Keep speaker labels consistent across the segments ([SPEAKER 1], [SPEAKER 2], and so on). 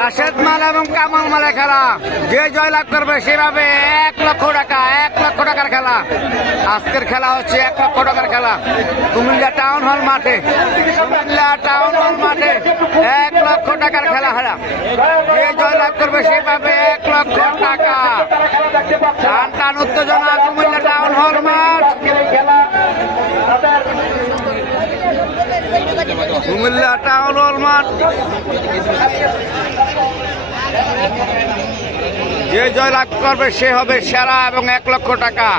[SPEAKER 1] রাশেদ মাল এবং কামাল মালের খেলা। যে জয়লাভ করবে সেভাবে এক লক্ষ টাকা, এক লক্ষ টাকার খেলা। আজকের খেলা হচ্ছে এক লক্ষ টাকার খেলা। কুমিল্লা টাউন হল মাঠে। কুমিল্লা টাউন হল মাঠে এক লক্ষ টাকার খেলা খেলা যে জয়লাভ করবে সেভাবে এক লক্ষ টাকা। টান টান উত্তেজনা কুমিল্লা টাউন হল মাঠ। কুমিল্লা টাউন হল মাঠ। যে জয় লাভ করবে সে হবে সেরা এবং এক লক্ষ টাকা।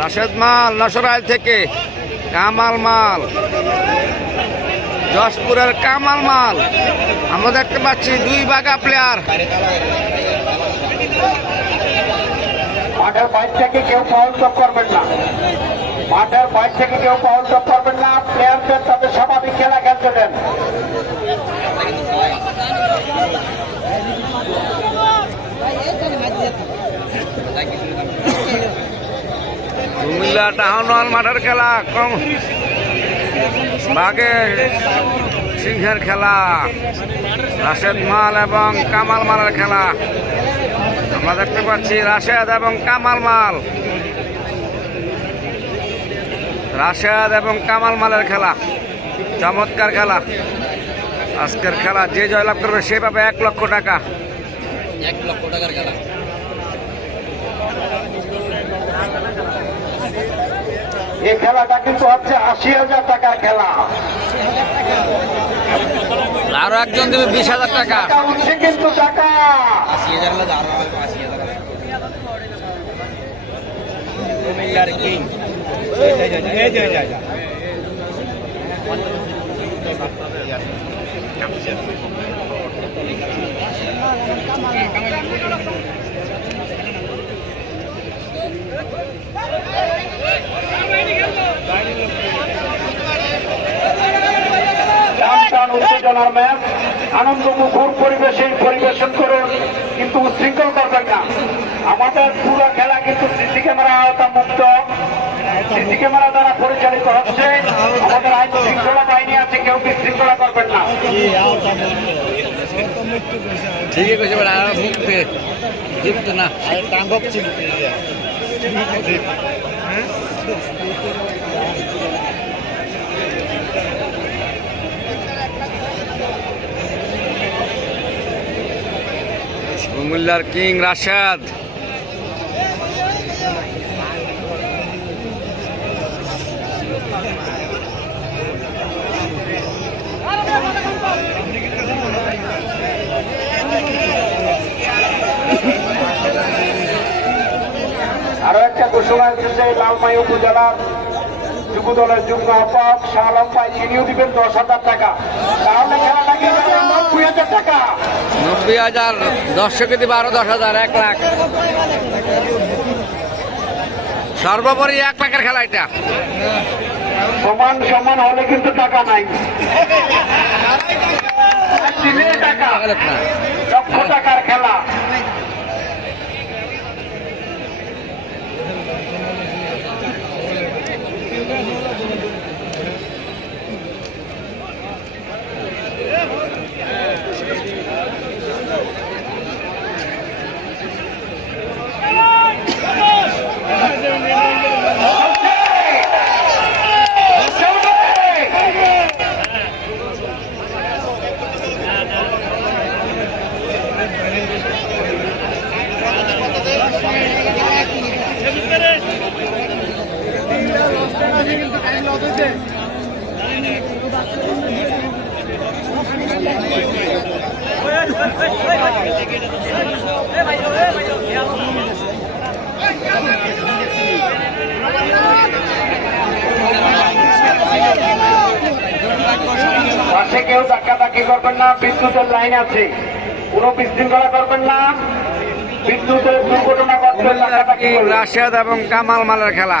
[SPEAKER 1] রাশেদ মাল নসরাইল থেকে কামাল মাল। যশপুরের কামাল মাল। আমরা দেখতে পাচ্ছি দুই বাগা প্লেয়ার
[SPEAKER 2] থেকে কেউ করবেন না। মাঠের বাইর থেকে কেউ টপ করবেন না। প্লেয়ারদের তাদের স্বাভাবিক খেলা খেলতে দেন।
[SPEAKER 1] কুমিল্লা টাউন মাঠের খেলা। কম বাঘে সিংহের খেলা। রাশেদ মাল এবং কামাল মালের খেলা। আমরা দেখতে পাচ্ছি রাশেদ এবং কামাল মাল। রাশেদ এবং কামাল মালের খেলা। চমৎকার খেলা। আজকের খেলা যে জয়লাভ করবে সে পাবে এক লক্ষ টাকা।
[SPEAKER 3] এক লক্ষ টাকার খেলা।
[SPEAKER 2] এই খেলাটা কিন্তু হচ্ছে আশি হাজার টাকার খেলা।
[SPEAKER 1] আরও একজন দেবে বিশ হাজার টাকা।
[SPEAKER 2] টাকা উঠছে কিন্তু টাকা।
[SPEAKER 3] আশি হাজার আশি হাজার
[SPEAKER 2] উত্তেজনার ম্যাচ আনন্দ মুখর পরিবেশে পরিবেশন করুন, কিন্তু উশৃঙ্খল করবেন না। আমাদের পুরো খেলা কিন্তু সিসি ক্যামেরা আওতা মুক্ত। সিসি ক্যামেরা দ্বারা পরিচালিত হচ্ছে। আমাদের আইন শৃঙ্খলা বাহিনী আছে কেউ বিশৃঙ্খলা করবেন না?
[SPEAKER 1] ঠিকই কইছে আর মুক্তি যুক্ত না কুমিল্লার কিং রাশেদ।
[SPEAKER 2] আরও একটা ঘোষণা এসেছে লালমাই উপজেলার যুব দলের যুগ্ম আহ্বায়ক শাহ আলম ভাই তিনিও দিবেন দশ হাজার টাকা। তাহলে খেলাটা কি? নব্বই হাজার টাকা।
[SPEAKER 1] নব্বই হাজার দর্শকে দিবে আরও দশ হাজার এক লাখ। সর্বোপরি এক লাখের খেলা এটা।
[SPEAKER 2] সমান সমান হলে কিন্তু টাকা নাই। টাকা। লক্ষ টাকার খেলা। পাশে কেউ ধাক্কা ধাক্কি করবেন না বিদ্যুতের লাইন আছে। কোনো বিশৃঙ্খলা করবেন না বিদ্যুতের দুর্ঘটনা করবেন।
[SPEAKER 1] রাশেদ এবং কামাল মালের খেলা।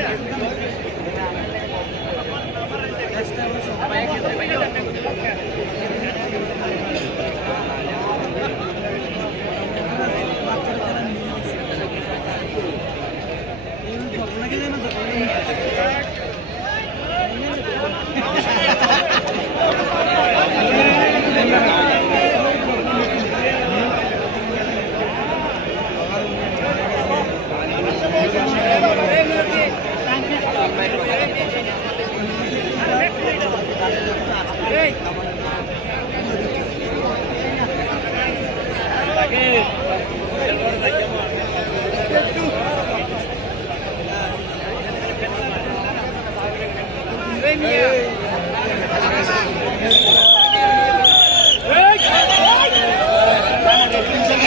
[SPEAKER 3] Yeah.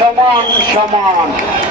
[SPEAKER 3] Come
[SPEAKER 2] on, come on.